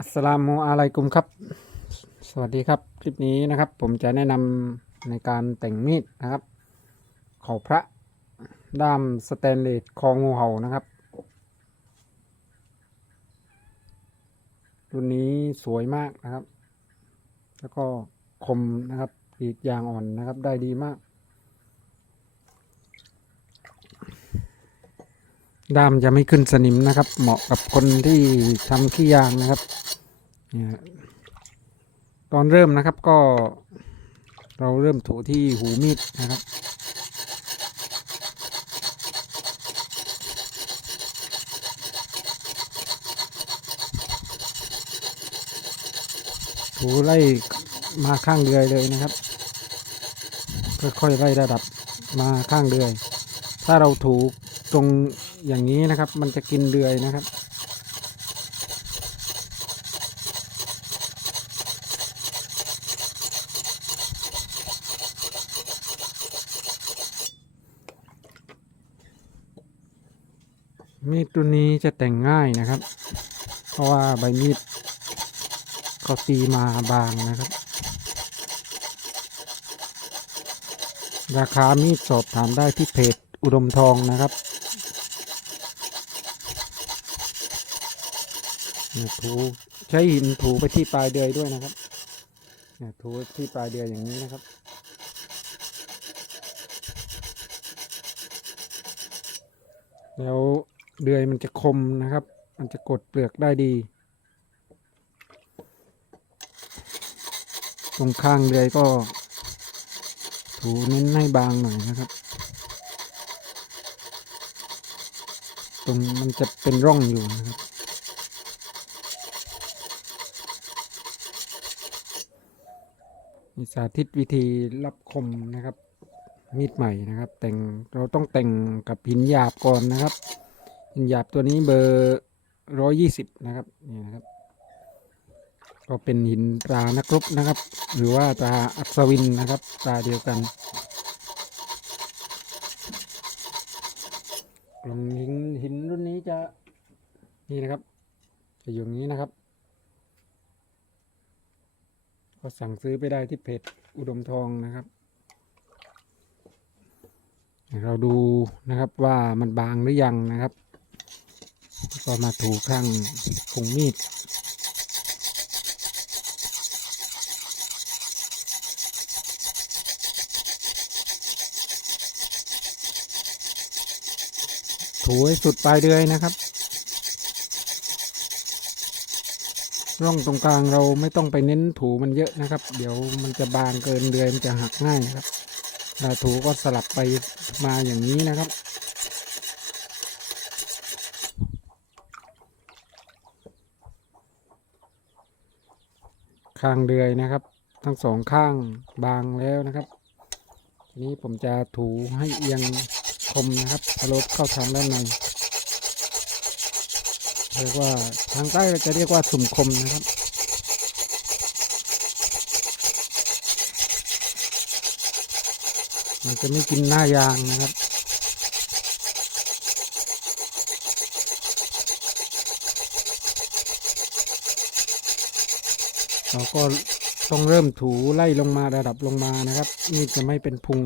อัสสลามุอะลัยกุมครับ สวัสดีครับ คลิปนี้นะครับ ผมจะแนะนำในการแต่งมีดนะครับ เขาพระด้ามสแตนเลสคองูเห่านะครับ รุ่นนี้สวยมากนะครับ แล้วก็คมนะครับกรีดยางอ่อนนะครับ ได้ดีมาก ด้ามจะไม่ขึ้นสนิมนะครับ เหมาะกับคนที่ทำขี้ยางนะครับเนี่ยตอนเริ่มนะครับก็ เราเริ่มถูที่หูมีดนะครับถูไล่มาข้างเดือยเลยนะครับ ค่อยๆไล่ระดับมาข้างเดือยถ้าเราถูตรง อย่างนี้นะครับ มันจะกินเดือยนะครับ มีดตัวนี้จะแต่งง่ายนะครับ เพราะว่าใบมีดก็ตีมาบางนะครับ ราคามีดสอบถามได้ที่เพจอุดมทองนะครับเนี่ย ถูใช้หินถูไปที่ปลายเดือยด้วยนะครับถูที่ปลายเดือยอย่างนี้นะครับ แล้วเดือยมันจะคมนะครับ มันจะกดเปลือกได้ดี ตรงข้างเดือยก็ ถูเน้นให้บางหน่อยนะครับ ตรงมันจะเป็นร่องอยู่นะครับ มีสาธิตวิธีรับคมนะครับ มีดใหม่นะครับ แต่งเราต้องแต่งกับหินหยาบก่อนนะครับ หินหยาบตัวนี้เบอร์ร้อยี่สิบนะครับนี่นะครับ ก็เป็นหินตรานักรบนะครับ หรือว่าตราอัศวินนะครับตราเดียวกันลองหินหินรุ่นนี้จะนี่นะครับจะอยู่อย่างนี้นะครับ ก็สั่งซื้อไปได้ที่เพจอุดมทองนะครับ เราดูนะครับว่ามันบางหรือยังนะครับ ก็มาถูข้างคงมีดถูให้สุดปลายเดือยนะครับ ร่องตรงกลางเราไม่ต้องไปเน้นถูมันเยอะนะครับ เดี๋ยวมันจะบางเกินเดือยมันจะหักง่ายนะครับเวลาถูก็สลับไปมาอย่างนี้นะครับ ข้างเดือยนะครับ ทั้งสองข้างบางแล้วนะครับทีนี้ผมจะถูให้เอียงคมนะครับพะลบเข้าทางด้านใน เรียกว่าทางใต้จะเรียกว่าสุ่มคมนะครับ มันจะไม่กินหน้ายางนะครับเราก็ต้องเริ่มถูไล่ลงมาระดับลงมานะครับนี่จะไม่เป็นพุง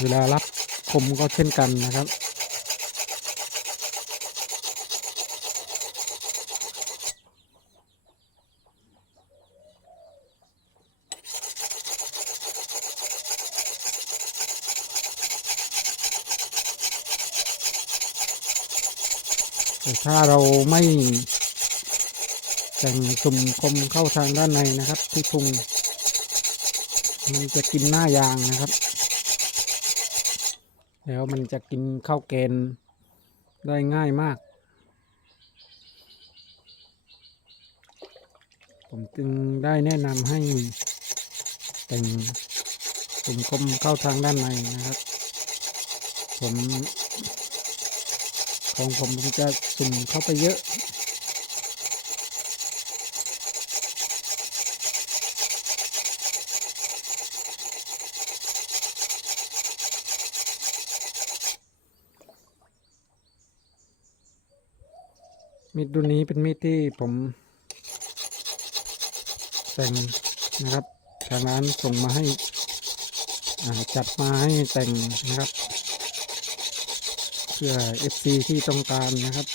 เวลารับคมก็เช่นกันนะครับ แต่ถ้าเราไม่แต่งสุ่มคมเข้าทางด้านในนะครับ ที่พุงมันจะกินหน้ายางนะครับ แล้วมันจะกินข้าวแกนได้ง่ายมาก ผมจึงได้แนะนำให้แต่งสุ่มคมเข้าทางด้านในนะครับ ผม ของผมผมจะสุ่มเข้าไปเยอะมีดรุ่นนี้เป็นมีดที่ผมแต่งนะครับทางร้านส่งมาให้จัดมาให้แต่งนะครับ พื่อ FC ที่ต้องการนะครับ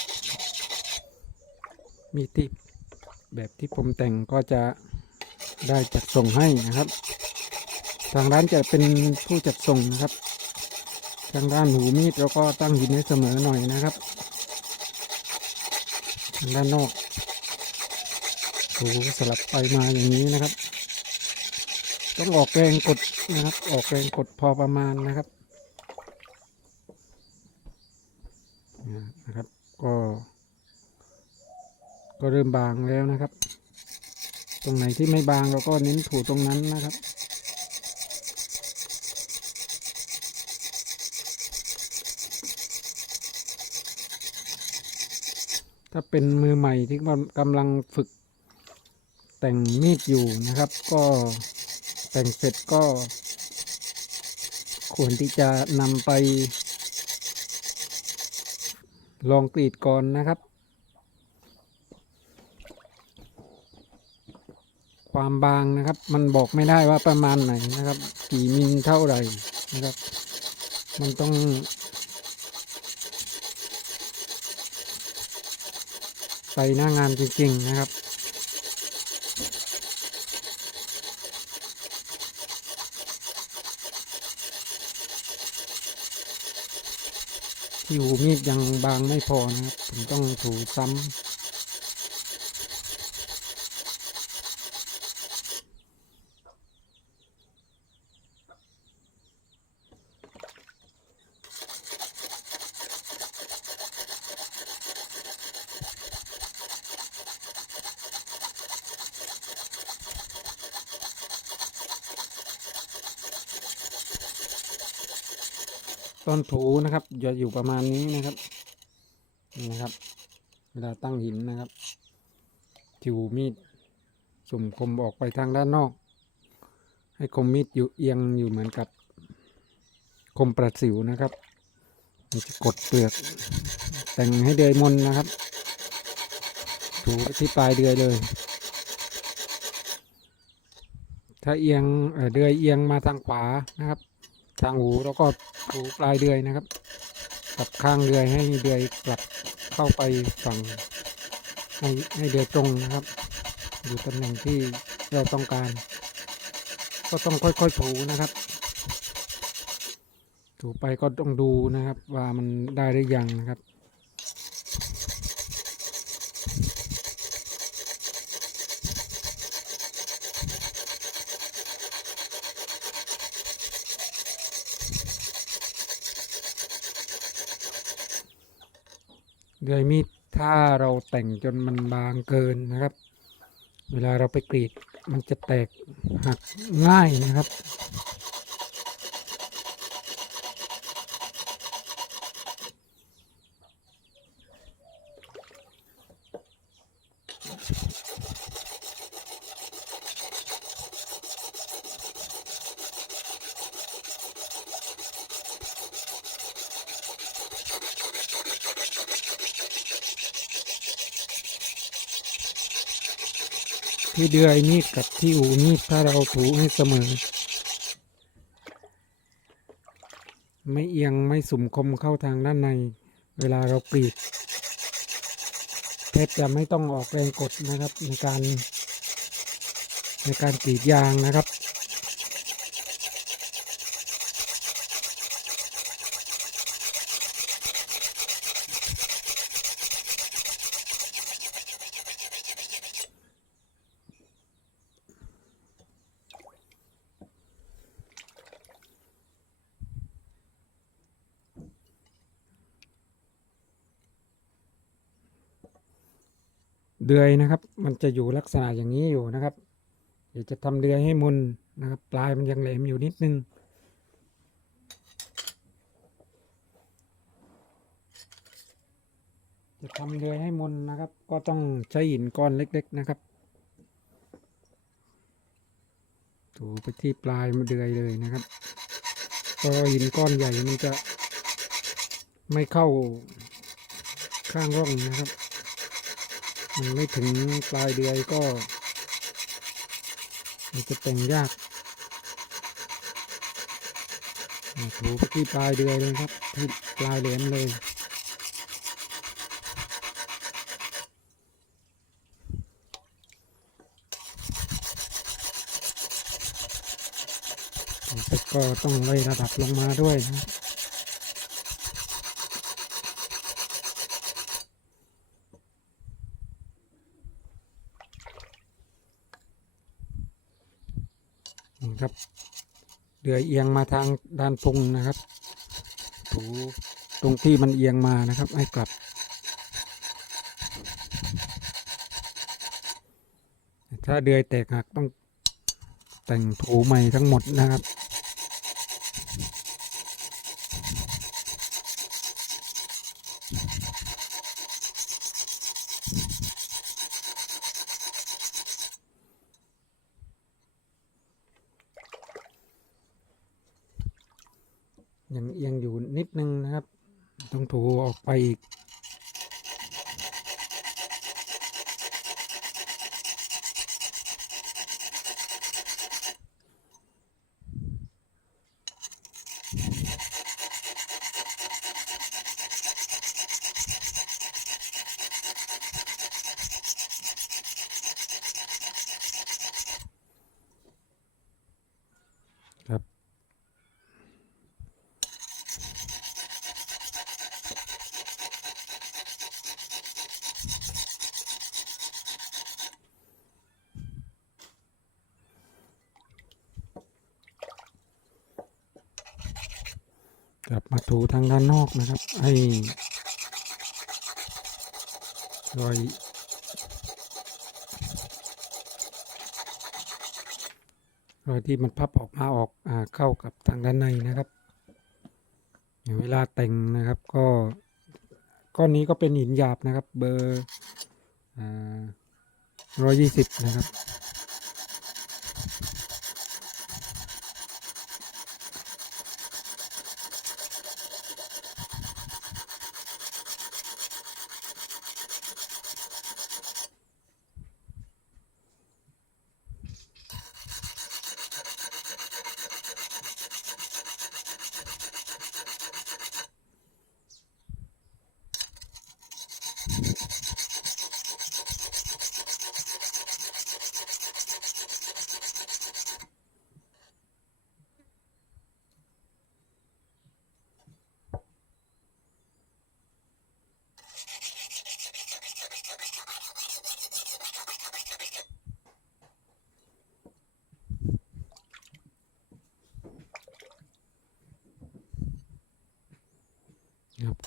มีดที่แบบที่ผมแต่งก็จะได้จัดส่งให้นะครับ ทางร้านจะเป็นผู้จัดส่งนะครับ ทางด้านหูมีดเราก็ตั้งหินให้เสมอหน่อยนะครับทางด้านนอกถูสลับไปมาอย่างนี้นะครับ ต้องออกแรงกดนะครับ ออกแรงกดพอประมาณนะครับนะครับ ก็ ก็เริ่มบางแล้วนะครับ ตรงไหนที่ไม่บางเราก็เน้นถูตรงนั้นนะครับถ้าเป็นมือใหม่ที่กำลังฝึกแต่งมีดอยู่นะครับ ก็แต่งเสร็จก็ ควรที่จะนำไป ลองกรีดก่อนนะครับ ความบางนะครับ มันบอกไม่ได้ว่าประมาณไหนนะครับ กี่มิลเท่าไหร่นะครับ มันต้องไปหน้างานจริงๆนะครับ ที่หูมีดยังบางไม่พอนะครับผมต้องถูซ้ำ ต้นถูนะครับจะอยู่ประมาณนี้นะครับนี่นะครับ เวลาตั้งหินนะครับจิวมีดสุ่มคมออกไปทางด้านนอก ให้คมมีดอยู่เอียงอยู่เหมือนกับ คมประสิวนะครับมันจะกดเปลือก แต่งให้เดือยมนนะครับ ถูที่ปลายเดือยเลย ถ้าเอียงเเดือยเอียงมาทางขวานะครับ ทางหูแล้วก็หูปลายเดือยนะครับกลับข้างเดือยให้เดือยกลับเข้าไปฝั่งให้ให้เดือยตรงนะครับ อยู่ตำแหน่งที่เราต้องการ ก็ต้องค่อยๆถูนะครับ ถูไปก็ต้องดูนะครับว่ามันได้หรือยังนะครับ เดยมีดถ้าเราแต่งจนมันบางเกินนะครับ เวลาเราไปกรีดมันจะแตกหักง่ายนะครับ ที่เดือยมีดกับที่อูมีดถ้าเราถูให้เสมอ ไม่เอียงไม่สุ่มคมเข้าทางด้านใน เวลาเรากรีดเพชรจะไม่ต้องออกแรงกดนะครับในการ ในการกรีดยางนะครับ เดือยนะครับ มันจะอยู่ลักษณะอย่างนี้อยู่นะครับเดี๋ยวจะทำเดือยให้มุนนะครับ ปลายมันยังแหลมอยู่นิดนึงจะทำเดือยให้มุนนะครับ ก็ต้องใช้หินก้อนเล็ก ๆนะครับถูไปที่ปลายมันเดือยเลยนะครับพราะหินก้อนใหญ่มันจะไม่เข้าข้างร่องนะครับ ไม่ถึงปลายเดือยก็มันจะแต่งยากถูไปที่ปลายเดือยเลยครับ ที่ปลายเหรียญเลย ก็ต้องไล่ระดับลงมาด้วยนะ ครับนี่ครับ เดือยเอียงมาทางด้านพุงนะครับ ถูตรงที่มันเอียงมานะครับ ให้กลับ ถ้าเดือยแตกหักต้องแต่งถูใหม่ทั้งหมดนะครับ ยังเอียงอยู่นิดนึงนะครับ ต้องถูออกไปอีก กลับมาถูทางด้านนอกนะครับ ให้รอยรอยที่มันพับออกมาออกอเข้ากับทางด้านในนะครับอย่างเวลาแต่งนะครับก็ก้อนนี้ก็เป็นหินหยาบนะครับ เบอร์ร้อยยี่สิบนะครับ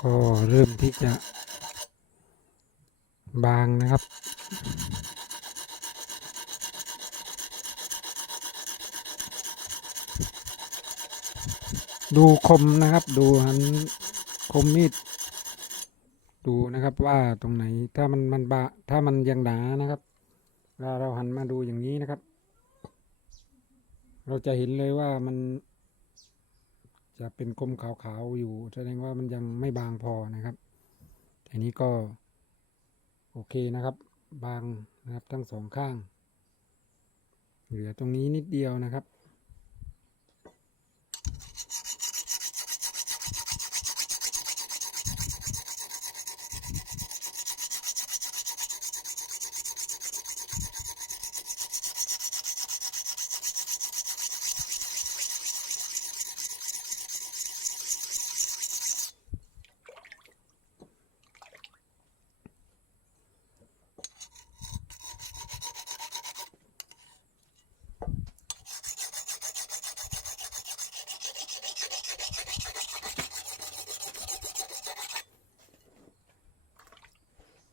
ก็เริ่มที่จะบางนะครับ ดูคมนะครับ ดูหันคมมีดดูนะครับว่าตรงไหนถ้ามันมันบาถ้ามันยังหนานะครับเวลาเราหันมาดูอย่างนี้นะครับ เราจะเห็นเลยว่ามัน จะเป็นกลมขาวๆอยู่ แสดงว่ามันยังไม่บางพอนะครับอันนี้ก็โอเคนะครับ บางนะครับทั้งสองข้าง เหลือตรงนี้นิดเดียวนะครับ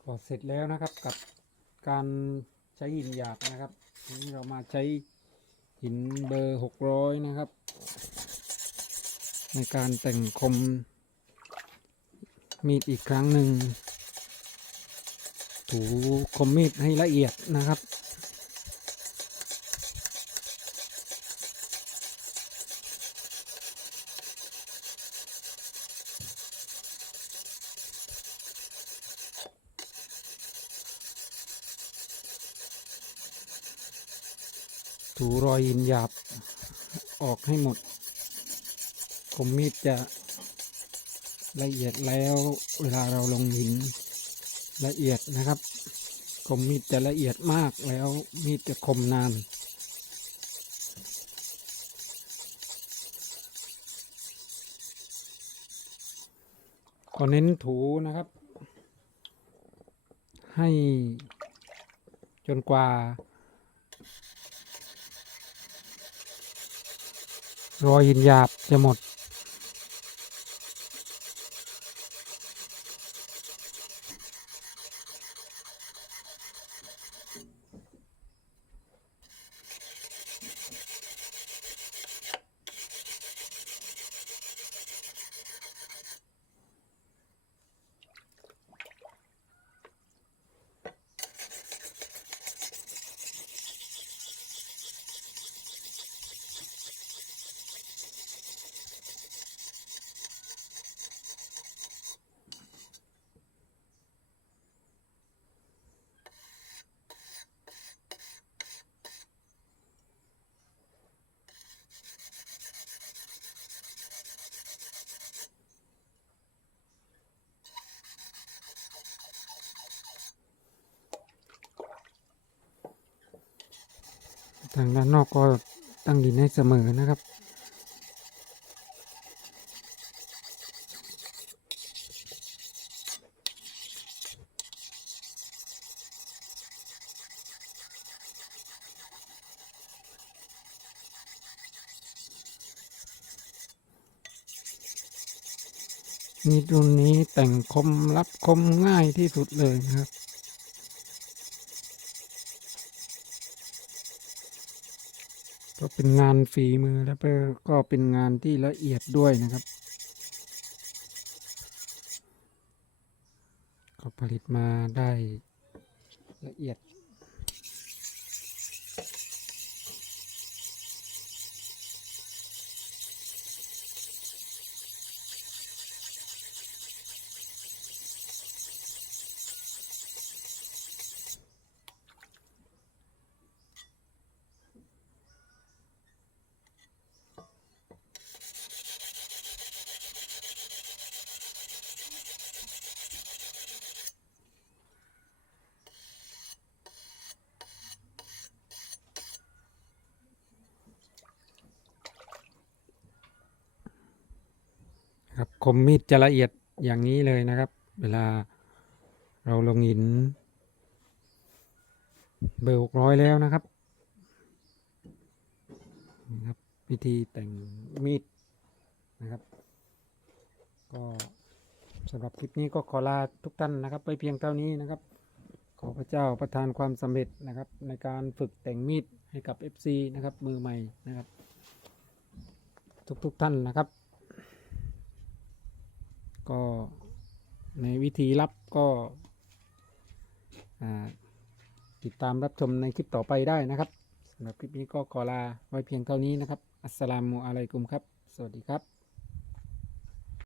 ก็ เสร็จแล้วนะครับกับการใช้หินหยาบนะครับทีนี้เรามาใช้หินเบอร์หกร้อยนะครับ ในการแต่งคมมีดอีกครั้งหนึ่งถูคมมีดให้ละเอียดนะครับ ถูร อยหินหยาบออกให้หมด คมมีดจะละเอียดแล้วเวลาเราลงหินละเอียดนะครับ คมมีดจะละเอียดมากแล้วมีดจะคมนานก็เน้นถูนะครับ ให้จนกว่า รอยหินหยาบจะหมด ทางด้านนอกก็ตั้งดินให้เสมอนะครับนี่รุ่นนี้แต่งคมรับคมง่ายที่สุดเลยนะครับ ก็เป็นงานฝีมือแล้วก็เป็นงานที่ละเอียดด้วยนะครับ ก็ผลิตมาได้ละเอียด คมมีดจะละเอียดอย่างนี้เลยนะครับ เวลาเราลงหิน เบอร์หกร้อยแล้วนะครับนะครับ วิธีแต่งมีดนะครับ ก็สำหรับคลิปนี้ก็ขอลาทุกท่านนะครับ ไปเพียงเท่านี้นะครับ ขอพระเจ้าประทานความสำเร็จนะครับ ในการฝึกแต่งมีดให้กับ FC นะครับมือใหม่นะครับ ทุกๆทท่านนะครับ ก็ในวิธีรับก็ติดตามรับชมในคลิปต่อไปได้นะครับสำหรับคลิปนี้ก็ขอลาไว้เพียงเท่านี้นะครับ อัสสลามุอะลัยกุมครับ สวัสดีครับ